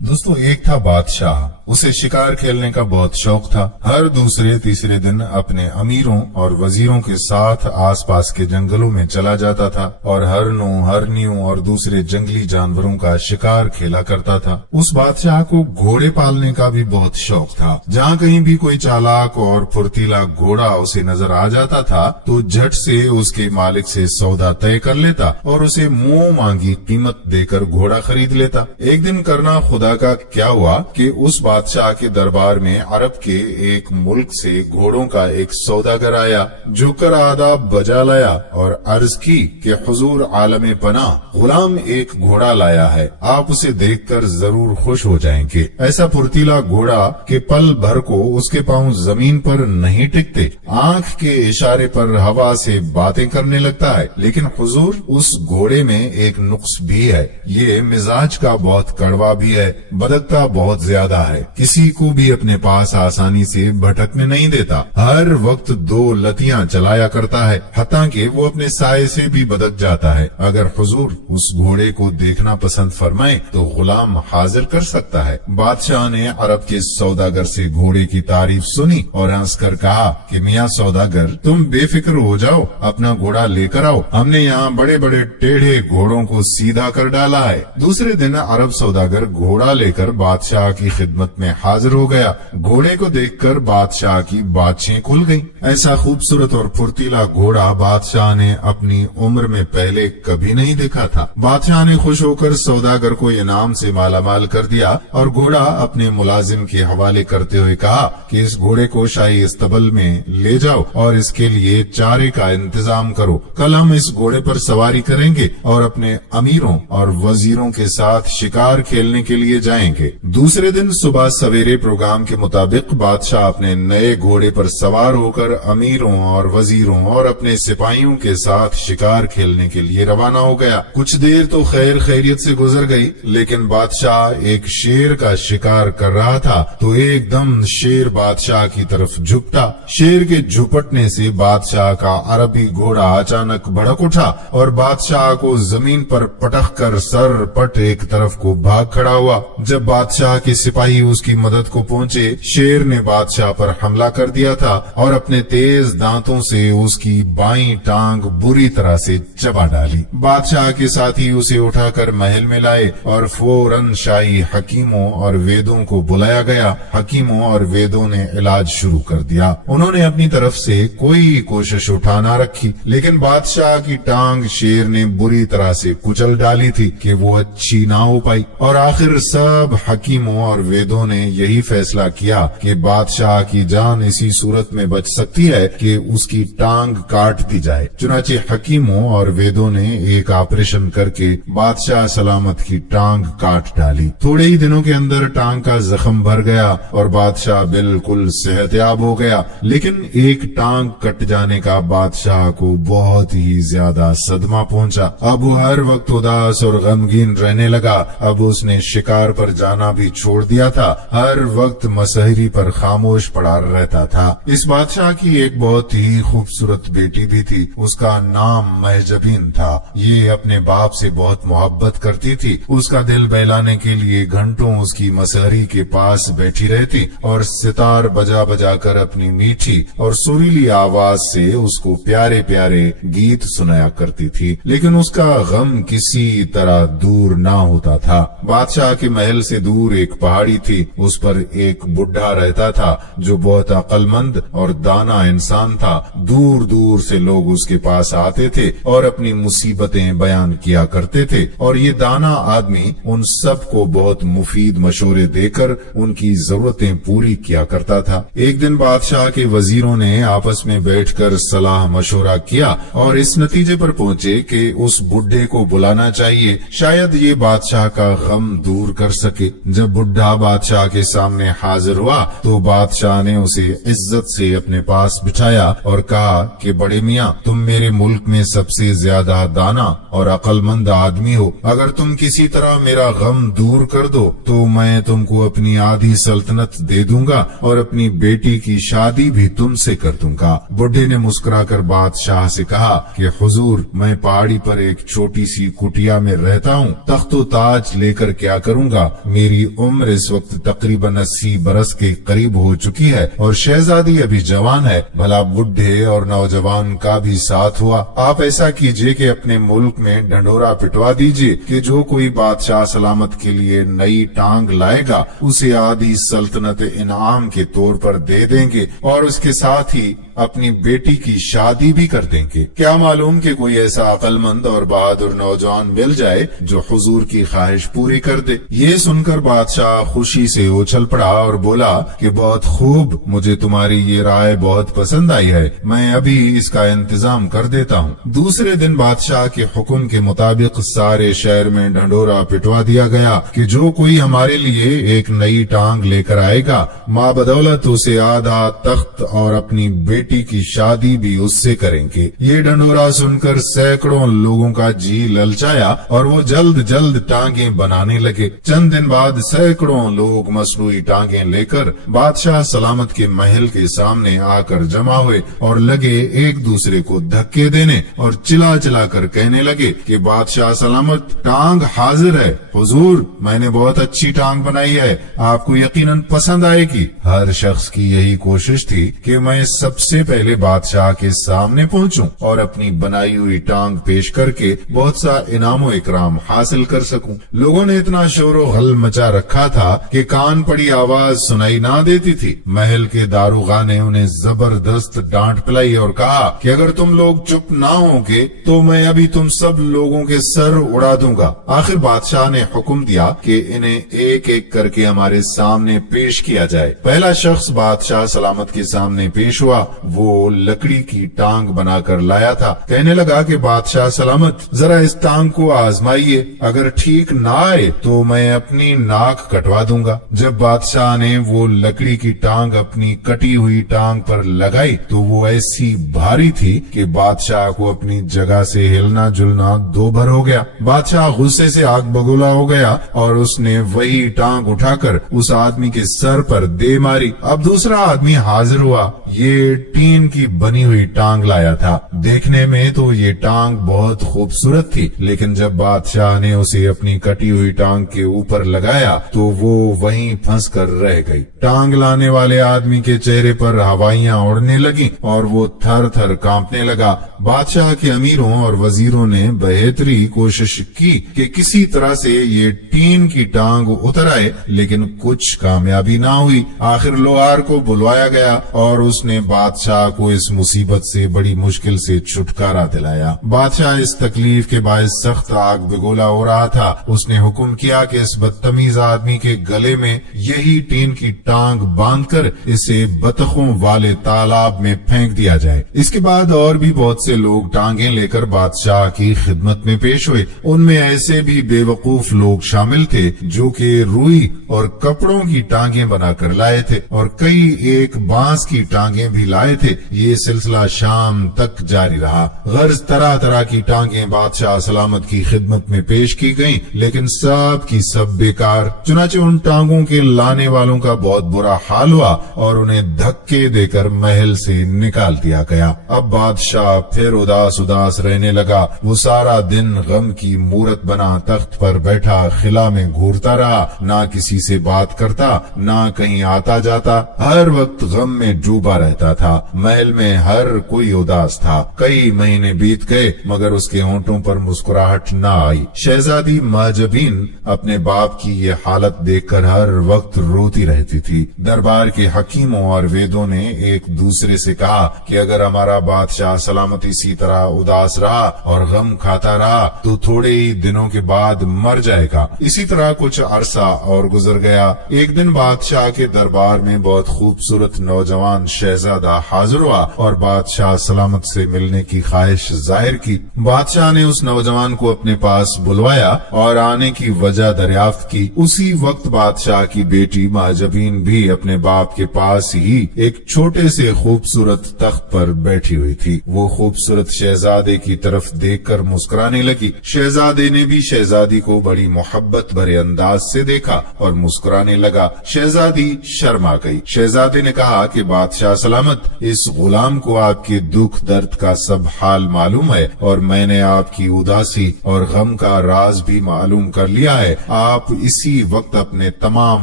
दोस्तों, एक था बादशाह। उसे शिकार खेलने का बहुत शौक था। हर दूसरे तीसरे दिन अपने अमीरों और वजीरों के साथ आसपास के जंगलों में चला जाता था और हरनों, हरनियों और दूसरे जंगली जानवरों का शिकार खेला करता था। उस बादशाह को घोड़े पालने का भी बहुत शौक था। जहाँ कहीं भी कोई चालाक और फुर्तीला घोड़ा उसे नजर आ जाता था तो झट से उसके मालिक से सौदा तय कर लेता और उसे मुंह मांगी कीमत देकर घोड़ा खरीद लेता। एक दिन करना खुदा का क्या हुआ कि उस बादशाह के दरबार में अरब के एक मुल्क से घोड़ों का एक सौदागर आया जो कर आदाब बजा लाया और अर्ज की कि हुजूर आलम पना, गुलाम एक घोड़ा लाया है, आप उसे देखकर जरूर खुश हो जाएंगे। ऐसा फुर्तीला घोड़ा के पल भर को उसके पांव जमीन पर नहीं टिकते, आंख के इशारे पर हवा से बातें करने लगता है। लेकिन हुजूर, उस घोड़े में एक नुक्स भी है, ये मिजाज का बहुत कड़वा भी है, बदकता बहुत ज्यादा है, किसी को भी अपने पास आसानी से भटकने नहीं देता, हर वक्त दो लतियां चलाया करता है, हत्ता कि वो अपने साये से भी बदक जाता है। अगर हुजूर उस घोड़े को देखना पसंद फरमाए तो गुलाम हाजिर कर सकता है। बादशाह ने अरब के सौदागर से घोड़े की तारीफ सुनी और हंसकर कहा कि मियाँ सौदागर, तुम बेफिक्र हो जाओ, अपना घोड़ा लेकर आओ, हमने यहाँ बड़े बड़े टेढ़े घोड़ों को सीधा कर डाला है। दूसरे दिन अरब सौदागर घोड़ा लेकर बादशाह की खिदमत में हाजिर हो गया। घोड़े को देखकर बादशाह की बाछें खुल गईं। ऐसा खूबसूरत और फुर्तीला घोड़ा बादशाह ने अपनी उम्र में पहले कभी नहीं देखा था। बादशाह ने खुश होकर सौदागर को इनाम से मालामाल कर दिया और घोड़ा अपने मुलाजिम के हवाले करते हुए कहा कि इस घोड़े को शाही इस्तबल में ले जाओ और इसके लिए चारे का इंतजाम करो। कल हम इस घोड़े पर सवारी करेंगे और अपने अमीरों और वजीरों के साथ शिकार खेलने के लिए जाएंगे। दूसरे दिन सुबह सवेरे प्रोग्राम के मुताबिक बादशाह अपने नए घोड़े पर सवार होकर अमीरों और वजीरों और अपने सिपाहियों के साथ शिकार खेलने के लिए रवाना हो गया। कुछ देर तो खैर खैरियत से गुजर गई, लेकिन बादशाह एक शेर का शिकार कर रहा था तो एकदम शेर बादशाह की तरफ झुकता। शेर के झुपटने से बादशाह का अरबी घोड़ा अचानक भड़क उठा और बादशाह को जमीन पर पटक कर सर पट एक तरफ को भाग खड़ा हुआ। जब बादशाह के सिपाही उसकी मदद को पहुंचे, शेर ने बादशाह पर हमला कर दिया था और अपने तेज दांतों से उसकी बाईं टांग बुरी तरह से चबा डाली। बादशाह के साथी उसे उठाकर महल में लाए और फौरन शाही हकीमों और वेदों को बुलाया गया। हकीमों और वेदों ने इलाज शुरू कर दिया। उन्होंने अपनी तरफ से कोई कोशिश उठा ना रखी, लेकिन बादशाह की टांग शेर ने बुरी तरह से कुचल डाली थी कि वो अच्छी ना हो पाई और आखिर सब हकीमों और वेदों ने यही फैसला किया कि बादशाह की जान इसी सूरत में बच सकती है कि उसकी टांग काट दी जाए। चुनाचे हकीमों और वेदों ने एक ऑपरेशन करके बादशाह सलामत की टांग काट डाली। थोड़े ही दिनों के अंदर टांग का जख्म भर गया और बादशाह बिल्कुल सेहतयाब हो गया। लेकिन एक टांग कट जाने का बादशाह को बहुत ही ज्यादा सदमा पहुंचा। अब वो हर वक्त उदास और गमगीन रहने लगा। अब उसने शिकार पर जाना भी छोड़ दिया था, हर वक्त मसहरी पर खामोश पड़ा रहता था। इस बादशाह की एक बहुत ही खूबसूरत बेटी भी थी, उसका नाम महजबीन था। ये अपने बाप से बहुत मोहब्बत करती थी। उसका दिल बहलाने के लिए घंटों उसकी मसहरी के पास बैठी रहती और सितार बजा बजा कर अपनी मीठी और सुरीली आवाज से उसको प्यारे प्यारे गीत सुनाया करती थी। लेकिन उसका गम किसी तरह दूर ना होता था। बादशाह के महल से दूर एक पहाड़ी थी, उस पर एक बुढ़ा रहता था जो बहुत अक्लमंद और दाना इंसान था। दूर दूर से लोग उसके पास आते थे और अपनी मुसीबतें बयान किया करते थे और ये दाना आदमी उन सब को बहुत मुफीद मशवरे देकर उनकी जरूरतें पूरी किया करता था। एक दिन बादशाह के वजीरों ने आपस में बैठकर सलाह मशवरा किया और इस नतीजे पर पहुंचे कि उस बुढ़े को बुलाना चाहिए, शायद ये बादशाह का गम दूर कर सके। जब बुढ़ा बादशाह بادشاہ کے سامنے حاضر ہوا تو بادشاہ نے اسے عزت سے اپنے پاس بٹھایا اور کہا کہ بڑے میاں، تم میرے ملک میں سب سے زیادہ دانا اور عقل مند آدمی ہو، اگر تم کسی طرح میرا غم دور کر دو تو میں تم کو اپنی آدھی سلطنت دے دوں گا اور اپنی بیٹی کی شادی بھی تم سے کر دوں گا۔ بڈھے نے مسکرا کر بادشاہ سے کہا کہ حضور، میں پہاڑی پر ایک چھوٹی سی کٹیا میں رہتا ہوں، تخت و تاج لے کر کیا کروں گا؟ میری عمر اس وقت تقریباً 80 برس کے قریب ہو چکی ہے اور شہزادی ابھی جوان ہے، بھلا بڈھے اور نوجوان کا بھی ساتھ ہوا۔ آپ ایسا کیجئے کہ اپنے ملک میں ڈنڈورا پٹوا دیجئے کہ جو کوئی بادشاہ سلامت کے لیے نئی ٹانگ لائے گا اسے آدھی سلطنت انعام کے طور پر دے دیں گے اور اس کے ساتھ ہی اپنی بیٹی کی شادی بھی کر دیں گے۔ کیا معلوم کہ کوئی ایسا عقل مند اور بہادر نوجوان مل جائے جو حضور کی خواہش پوری کر دے۔ یہ سن کر بادشاہ خوشی سے اچھل پڑا اور بولا کہ بہت خوب، مجھے تمہاری یہ رائے بہت پسند آئی ہے، میں ابھی اس کا انتظام کر دیتا ہوں۔ دوسرے دن بادشاہ کے حکم کے مطابق سارے شہر میں ڈنڈورا پٹوا دیا گیا کہ جو کوئی ہمارے لیے ایک نئی ٹانگ لے کر آئے گا، ماں بدولت اسے آدھا تخت اور اپنی بیٹی کی شادی بھی اس سے کریں گے۔ یہ ڈنڈورا سن کر سینکڑوں لوگوں کا جی للچایا اور وہ جلد جلد ٹانگیں بنانے لگے۔ چند دن بعد سینکڑوں لوگ مصنوعی ٹانگیں لے کر بادشاہ سلامت کے محل کے سامنے آ کر جمع ہوئے اور لگے ایک دوسرے کو دھکے دینے اور چلا چلا کر کہنے لگے کہ بادشاہ سلامت، ٹانگ حاضر ہے۔ حضور، میں نے بہت اچھی ٹانگ بنائی ہے، آپ کو یقیناً پسند آئے گی۔ ہر شخص کی یہی کوشش تھی کہ میں سب سے پہلے بادشاہ کے سامنے پہنچوں اور اپنی بنائی ہوئی ٹانگ پیش کر کے بہت سا انعام و اکرام حاصل کر سکوں۔ لوگوں نے اتنا شور و غل مچا رکھا تھا کہ کان پڑی آواز سنائی نہ دیتی تھی۔ محل کے داروغہ نے انہیں زبردست ڈانٹ پلائی اور کہا کہ اگر تم لوگ چپ نہ ہو گے تو میں ابھی تم سب لوگوں کے سر اڑا دوں گا۔ آخر بادشاہ نے حکم دیا کہ انہیں ایک ایک کر کے ہمارے سامنے پیش کیا جائے۔ پہلا شخص بادشاہ سلامت کے سامنے پیش ہوا، وہ لکڑی کی ٹانگ بنا کر لایا تھا۔ کہنے لگا کہ بادشاہ سلامت، ذرا اس ٹانگ کو آزمائیے، اگر ٹھیک نہ آئے تو میں اپنی ناک کٹوا دوں گا۔ جب بادشاہ نے وہ لکڑی کی ٹانگ اپنی کٹی ہوئی ٹانگ پر لگائی تو وہ ایسی بھاری تھی کہ بادشاہ کو اپنی جگہ سے ہلنا جلنا دو بھر ہو گیا۔ بادشاہ غصے سے آگ بگولا ہو گیا اور اس نے وہی ٹانگ اٹھا کر اس آدمی کے سر پر دے ماری۔ اب دوسرا آدمی حاضر ہوا، یہ ٹین کی بنی ہوئی ٹانگ لایا تھا۔ دیکھنے میں تو یہ ٹانگ بہت خوبصورت تھی، لیکن جب بادشاہ نے اسے اپنی کٹی ہوئی ٹانگ کے اوپر لگایا تو وہ وہیں پھنس کر رہ گئی۔ ٹانگ لانے والے آدمی کے چہرے پر ہوائیاں اڑنے لگیں اور وہ تھر تھر کانپنے لگا۔ بادشاہ کے امیروں اور وزیروں نے بہتری کوشش کی کہ کسی طرح سے یہ ٹین کی ٹانگ اتر آئے، لیکن کچھ کامیابی نہ ہوئی۔ آخر لوہار کو بلوایا گیا اور اس نے بادشاہ کو اس مصیبت سے بڑی مشکل سے چھٹکارا دلایا۔ بادشاہ اس تکلیف کے باعث سخت آگ بگولا ہو رہا تھا۔ اس نے حکم کیا کہ اس بدتمیز آدمی کے گلے میں یہی ٹین کی ٹانگ باندھ کر اسے بطخوں والے تالاب میں پھینک دیا جائے۔ اس کے بعد اور بھی بہت سے لوگ ٹانگیں لے کر بادشاہ کی خدمت میں پیش ہوئے۔ ان میں ایسے بھی بے وقوف لوگ شامل تھے جو کہ روئی اور کپڑوں کی ٹانگیں بنا کر لائے تھے اور کئی ایک بانس کی ٹانگیں بھی لائے تھے۔ یہ سلسلہ شام تک جاری رہا۔ غرض طرح طرح کی ٹانگیں بادشاہ سلامت کی خدمت میں پیش کی گئیں، لیکن سب کی سب بیکار۔ چنانچہ ان ٹانگوں کے لانے والوں کا بہت برا حال ہوا اور انہیں دھکے دے کر محل سے نکال دیا گیا۔ اب بادشاہ پھر اداس رہنے لگا۔ وہ سارا دن غم کی مورت بنا تخت پر بیٹھا خلا میں گھورتا رہا، نہ کسی سے بات کرتا، نہ کہیں آتا جاتا، ہر وقت غم میں ڈوبا رہتا تھا۔ محل میں ہر کوئی اداس تھا۔ کئی مہینے بیت گئے مگر اس کے ہونٹوں پر مسکراہٹ نہ آئی۔ شہزادی معجبین اپنے باپ کی یہ حالت دیکھ کر ہر وقت روتی رہتی تھی۔ دربار کے حکیموں اور ویدوں نے ایک دوسرے سے کہا کہ اگر ہمارا بادشاہ سلامت اسی طرح اداس رہا اور غم کھاتا رہا تو تھوڑے ہی دنوں کے بعد مر جائے گا۔ اسی طرح کچھ عرصہ اور گزر گیا۔ ایک دن بادشاہ کے دربار میں بہت خوبصورت نوجوان شہزادہ حاضر ہوا اور بادشاہ سلامت سے ملنے کی خواہش ظاہر کی۔ بادشاہ نے اس نوجوان کو اپنے پاس بلوایا اور آنے کی وجہ دریافت کی۔ اسی وقت बादशाह की बेटी माजबीन भी अपने बाप के पास ही एक छोटे से खूबसूरत तख्त पर बैठी हुई थी। वो खूबसूरत शहजादे की तरफ देखकर मुस्कुराने लगी। शहजादे ने भी शहजादी को बड़ी मोहब्बत भरे अंदाज से देखा और मुस्कुराने लगा। शहजादी शर्मा गई। शहजादे ने कहा कि बादशाह सलामत, इस गुलाम को आपके दुख दर्द का सब हाल मालूम है और मैंने आपकी उदासी और गम का राज भी मालूम कर लिया है। आप इसी वक्त अपने तमाम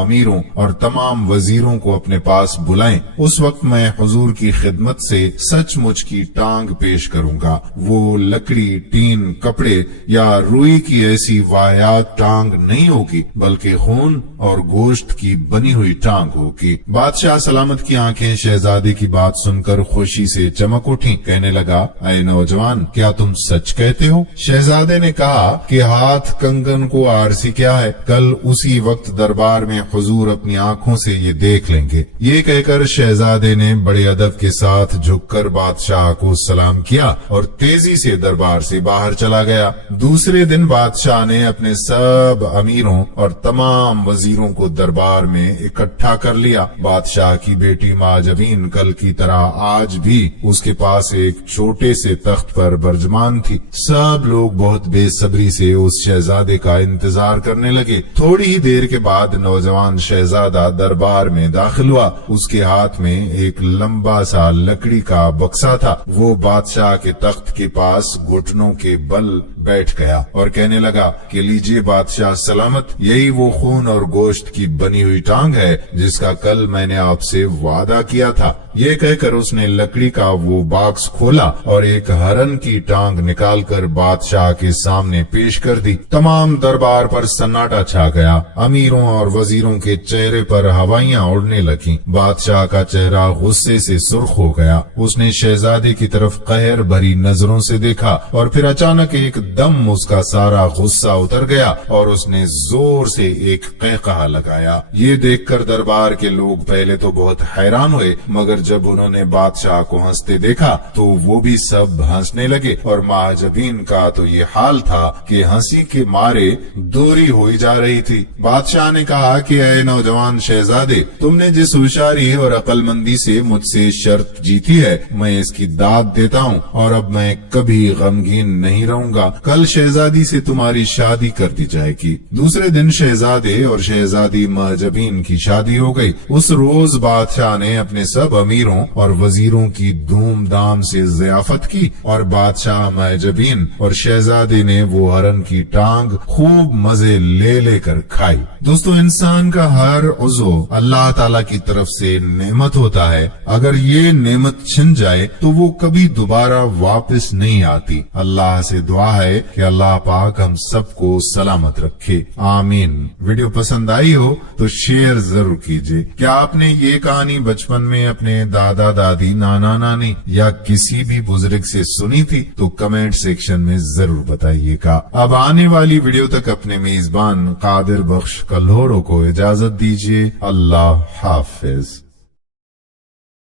अमीरों और तमाम वजीरों को अपने पास बुलाएं। उस वक्त मैं हुजूर की खिदमत से सचमुच की टांग पेश करूंगा। वो लकड़ी, टीन, कपड़े या रुई की ऐसी वायात टांग नहीं होगी, बल्कि खून और गोश्त की बनी हुई टांग होगी। बादशाह सलामत की आंखें शहजादे की बात सुनकर खुशी से चमक उठी। कहने लगा, ऐ नौजवान, क्या तुम सच कहते हो? शहजादे ने कहा कि हाथ कंगन को आरसी क्या है, कल उसी वक्त दरबार में हुजूर अपनी आंखों से ये देख लेंगे। ये कहकर शहजादे ने बड़े अदब के साथ झुककर बादशाह को सलाम किया और तेजी से दरबार से बाहर चला गया। दूसरे दिन बादशाह ने अपने सब अमीरों और तमाम वजीरों को दरबार में इकट्ठा कर लिया। बादशाह की बेटी माजबीन कल की तरह आज भी उसके पास एक छोटे से तख्त पर बरजमान थी। सब लोग बहुत बेसब्री से उस शहजादे का इंतजार करने लगे। थोड़ी ही देर के बाद नौजवान शहजादा दरबार में दाखिल हुआ। उसके हाथ में एक लंबा सा लकड़ी का बक्सा था। वो बादशाह के तख्त के पास घुटनों के बल बैठ गया और कहने लगा कि लीजिए बादशाह सलामत, यही वो खून और गोश्त की बनी हुई टांग है जिसका कल मैंने आपसे वादा किया था। ये कहकर उसने लकड़ी का वो बॉक्स खोला और एक हरन की टांग निकालकर बादशाह के सामने पेश कर दी। तमाम दरबार पर सन्नाटा छा गया। अमीरों और वजीरों के चेहरे पर हवाइयां उड़ने लगी। बादशाह का चेहरा गुस्से से सुर्ख हो गया। उसने शहजादे की तरफ कहर भरी नजरों से देखा और फिर अचानक एकदम उसका सारा गुस्सा उतर गया और उसने जोर से एक कहकहा लगाया। ये देखकर दरबार के लोग पहले तो बहुत हैरान हुए, मगर जब उन्होंने बादशाह को हंसते देखा तो वो भी सब हंसने लगे और माजबीन का तो ये हाल था कि हंसी के मारे दूरी हो जा रही थी। बादशाह ने कहा कि ऐ नौजवान शहजादे, तुमने जिस होशियारी और अक्लमंदी से मुझसे शर्त जीती है, मैं इसकी दाद देता हूँ और अब मैं कभी गमगीन नहीं रहूंगा। कल शहजादी से तुम्हारी शादी कर दी जाएगी। दूसरे दिन शहजादे और शहजादी माजबीन की शादी हो गई। उस रोज बादशाह ने अपने सब अमीरों और वजीरों की धूमधाम से ज़ियाफत की और बादशाह माजबीन और शहजादे ने वो हरन की टांग खूब मजे ले लेकर खाई। दोस्तों, इंसान का हर उज़्व अल्लाह ताला की तरफ से नेमत होता है। अगर ये नेमत छिन जाए तो वो कभी दोबारा वापस नहीं आती। अल्लाह से दुआ है कि अल्लाह पाक हम सबको सलामत रखे, आमीन। वीडियो पसंद आई हो तो शेयर जरूर कीजिए। क्या आपने ये कहानी बचपन में अपने दादा दादी, नाना नानी या किसी भी बुजुर्ग से सुनी थी? तो कमेंट सेक्शन में जरूर बताइएगा। अब आने वाली वीडियो तक अपने मेजबान कादिर बख्श कल्होड़ो को इजाजत दीजिए। अल्लाह हाफिज।